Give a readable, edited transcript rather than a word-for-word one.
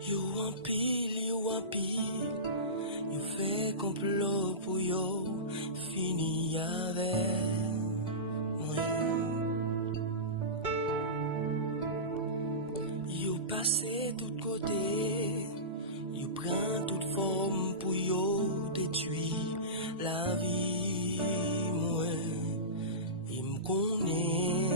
Yo en pile, yo fait complot pour yo fini avec moi. Yo passé tout côté, yo prend toute forme pour yo détruire la vie moi. Et me connaît